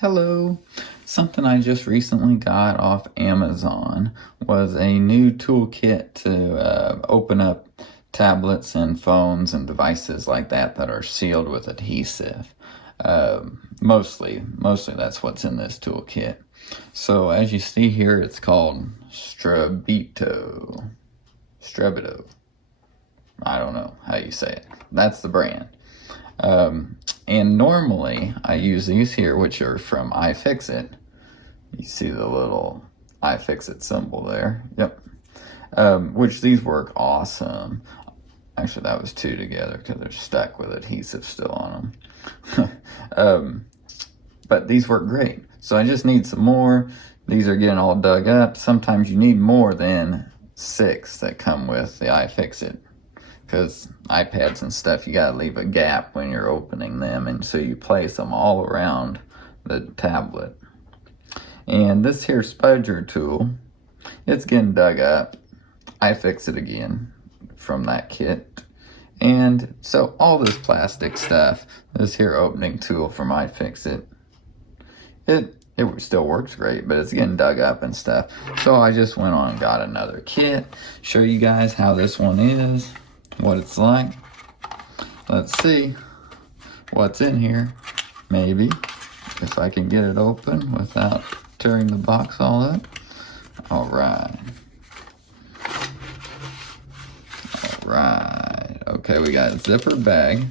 Hello. Something I just recently got off Amazon was a new toolkit to open up tablets and phones and devices like that are sealed with adhesive. Mostly that's what's in this toolkit. So as you see here, it's called Strebito. Strebito. I don't know how you say it. That's the brand. And normally I use these here, which are from iFixit. You see the little iFixit symbol there. Yep. Which these work awesome. Actually, that was two together because they're stuck with adhesive still on them. But these work great. So I just need some more. These are getting all dug up. Sometimes you need more than 6 that come with the iFixit. Because iPads and stuff, you gotta leave a gap when you're opening them, and so you place them all around the tablet. And this here spudger tool, it's getting dug up. I fix it again from that kit. And so all this plastic stuff, this here opening tool from iFixit, it still works great, but it's getting dug up and stuff. So I just went on and got another kit, show you guys how this one is, what it's like. Let's see what's in here. Maybe if I can get it open without tearing the box all up. All right. Okay, we got a zipper bag.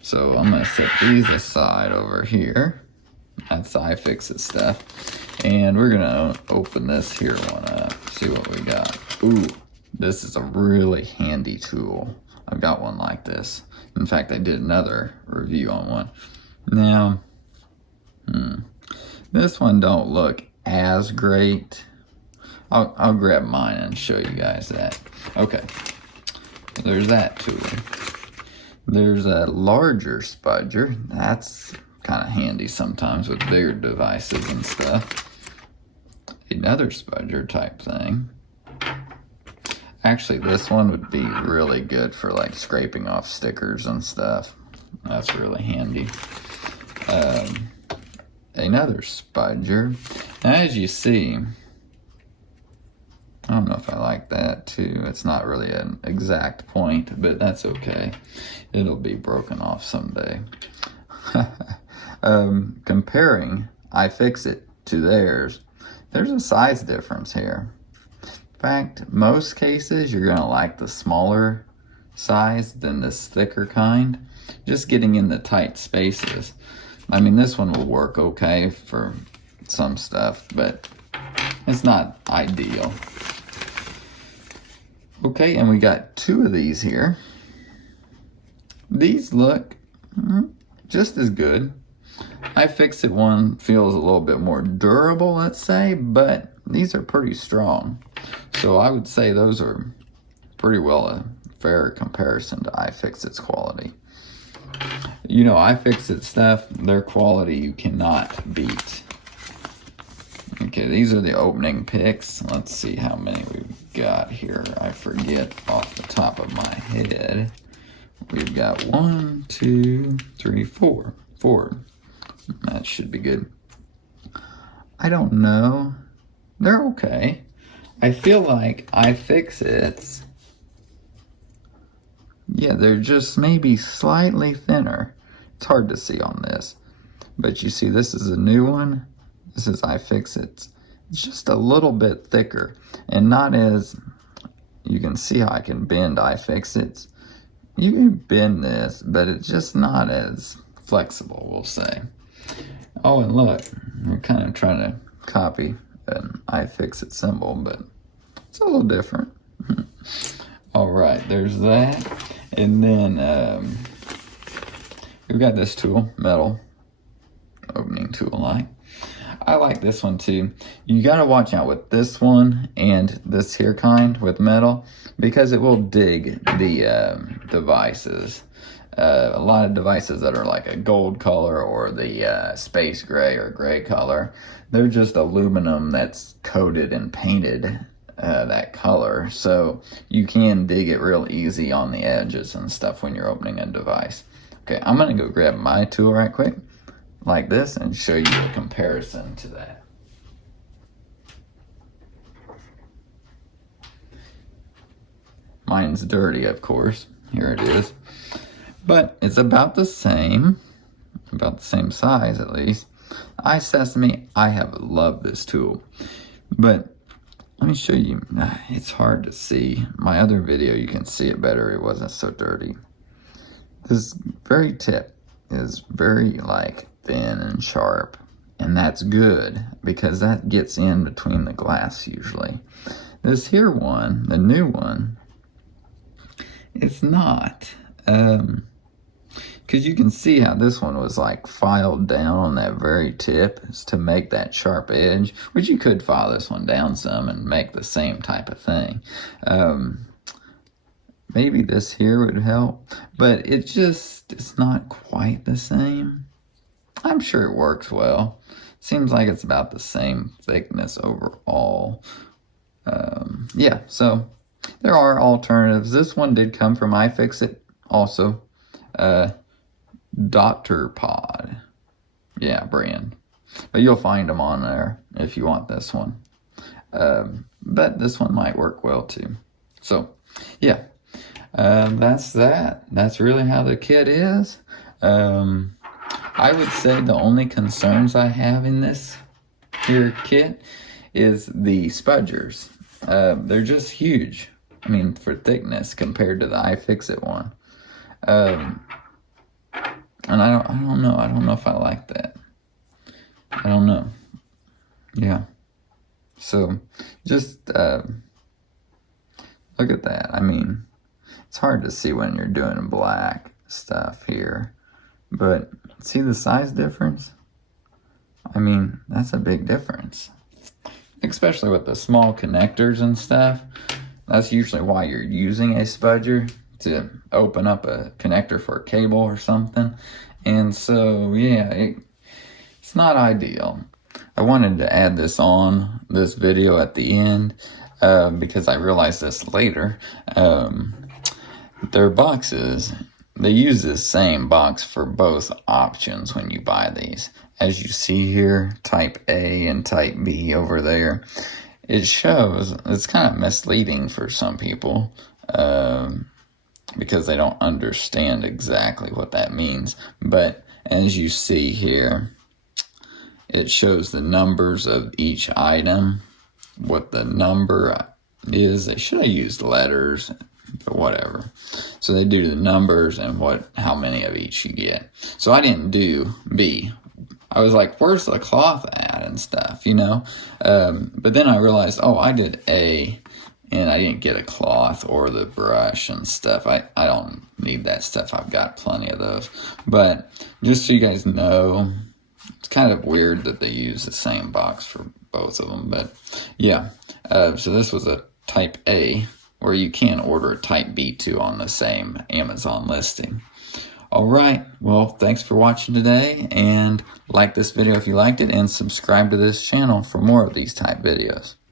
So I'm gonna set these aside over here. That's the iFixit stuff. And we're gonna open this here one up. See what we got. Ooh. This is a really handy tool. I've got one like this. In fact, I did another review on one. Now, this one don't look as great. I'll grab mine and show you guys that. Okay, there's that tool. There's a larger spudger. That's kind of handy sometimes with bigger devices and stuff. Another spudger type thing. Actually, this one would be really good for like scraping off stickers and stuff. That's really handy. Another spudger. Now, as you see, I don't know if I like that too. It's not really an exact point, but that's okay. It'll be broken off someday. Comparing iFixit to theirs, there's a size difference here. In fact, most cases you're gonna like the smaller size than this thicker kind. Just getting in the tight spaces. I mean, this one will work okay for some stuff, but it's not ideal. Okay, and we got 2 of these here. These look just as good. iFixit one feels a little bit more durable, let's say, but these are pretty strong. So I would say those are pretty well a fair comparison to iFixit's quality. You know, iFixit stuff, their quality you cannot beat. Okay, these are the opening picks. Let's see how many we've got here. I forget off the top of my head. We've got 1, 2, 3, 4. 4. That should be good. I don't know. They're okay. I feel like iFixit's, yeah, they're just maybe slightly thinner. It's hard to see on this. But you see, this is a new one. This is iFixit's. It's just a little bit thicker and not as, you can see how I can bend iFixit's. You can bend this, but it's just not as flexible, we'll say. Oh, and look, we're kind of trying to copy an iFixit symbol, but it's a little different. All right, there's that. And then we've got this tool, metal opening tool. I like this one too. You gotta watch out with this one and this here kind with metal because it will dig the devices. A lot of devices that are like a gold color or the space gray or gray color, they're just aluminum that's coated and painted that color. So you can dig it real easy on the edges and stuff when you're opening a device. Okay, I'm gonna go grab my tool right quick. like this and show you a comparison to that. Mine's dirty, of course. Here it is. But it's about the same size at least. iSesame, I have loved this tool. But let me show you. It's hard to see. My other video, you can see it better. It wasn't so dirty. This very tip is very like thin and sharp. And that's good because that gets in between the glass usually. This here one, the new one, it's not. Because you can see how this one was like filed down on that very tip is to make that sharp edge, which you could file this one down some and make the same type of thing. Maybe this here would help, but it's not quite the same. I'm sure it works well. Seems like it's about the same thickness overall. Yeah, so there are alternatives. This one did come from iFixit also. Dr. Pod. Yeah, brand. But you'll find them on there if you want this one. But this one might work well too. So, yeah. That's that. That's really how the kit is. I would say the only concerns I have in this here kit is the spudgers. They're just huge. I mean, for thickness compared to the iFixit one. And I don't know. I don't know if I like that. I don't know. Yeah. So, just look at that. I mean, it's hard to see when you're doing black stuff here. But, see the size difference? I mean, that's a big difference. Especially with the small connectors and stuff. That's usually why you're using a spudger, to open up a connector for a cable or something. And so, yeah, it's not ideal. I wanted to add this on this video at the end because I realized this later. Their boxes, they use the same box for both options when you buy these. As you see here, type A and type B over there, it shows, it's kind of misleading for some people. Because they don't understand exactly what that means. But as you see here, it shows the numbers of each item, what the number is. They should have used letters, but whatever. So they do the numbers and how many of each you get. So I didn't do B. I was like, where's the cloth at and stuff, you know? But then I realized, oh, I did A. And I didn't get a cloth or the brush and stuff. I don't need that stuff. I've got plenty of those. But just so you guys know, it's kind of weird that they use the same box for both of them. But yeah, so this was a type A, where you can order a type B too on the same Amazon listing. All right, well, thanks for watching today. And like this video if you liked it. And subscribe to this channel for more of these type videos.